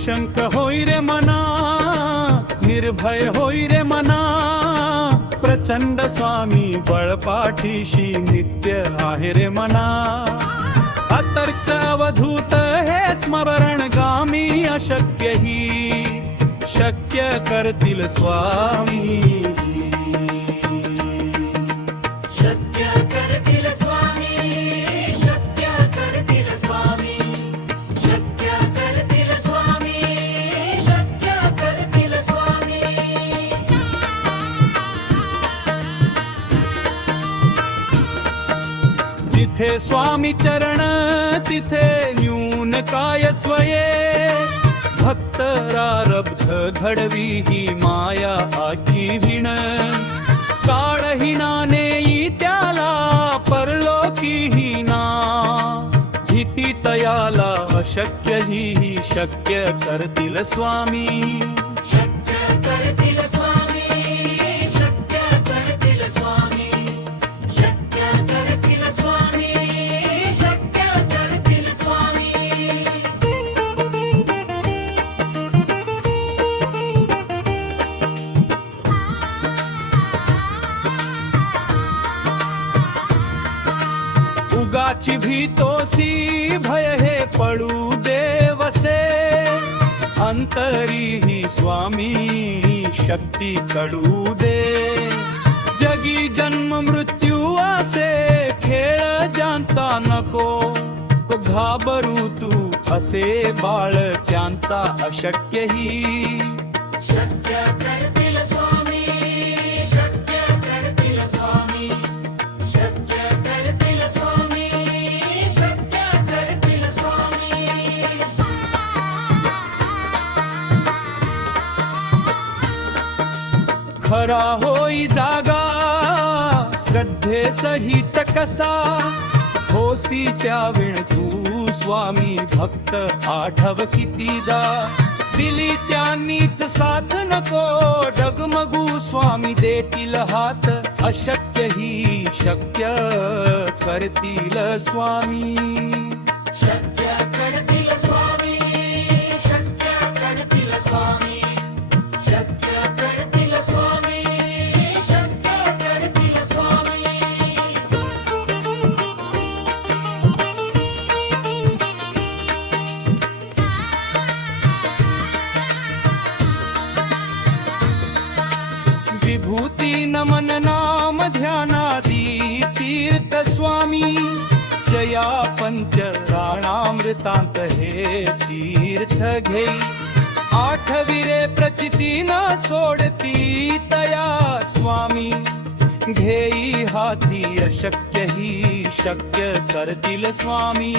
निशंक होई रे मना, निर्भय होई रे मना, प्रचंड स्वामी बळपाठीशी नित्य आहे रे मना. अतर्क्ष अवधूत हे स्मरण गामी, अशक्य ही शक्य करतील स्वामी. शक्य करतील स्वामी, शक्य करतील स्वामी, शक्य करतील स्वामी, शक्य करतील स्वामी. जिथे स्वामी चरण तिथे न्यून काय स्वये, भक्त रारब्ध घडवी ही माया आखी विण. काळहीना नेई त्याला परलोकी हीना, भीती तयाला अशक्य ही शक्य करतील स्वामी. शक्य करतील स्वामी, शक्य करतील स्वामी, शक्य करतील स्वामी, शक्य करतील स्वामी. उगाची भीतोसी भय हे पडू देवसे, अंतरी ही स्वामी शक्ती कडू दे. जगी जन्म मृत्यू असे खेळ ज्यांचा नको, घाबरू तू असे बाळ त्यांचा अशक्य ही. शक्य करतील स्वामी, शक्य करतील स्वामी, शक्य करतील स्वामी, शक्य करतील स्वामी. खरा होई जागा श्रद्धे सहित कसा, होसी त्यावेळ तू स्वामी भक्त आठव कितीदा. दिली त्यांनीच साथ नको डगमगू स्वामी देतील हात, अशक्य ही शक्य करतील स्वामी. शक्य करतील स्वामी, शक्य करतील स्वामी, शक्य करतील स्वामी, शक्य करतील स्वामी. विभूती नमन नाम ध्यानादी तीर्थ स्वामी. जया पंच राणामृतांत हे तीर्थ घेई, आठविरे प्रचिती न सोडती तया स्वामी. घेई हाती अशक्य ही शक्य करतील स्वामी.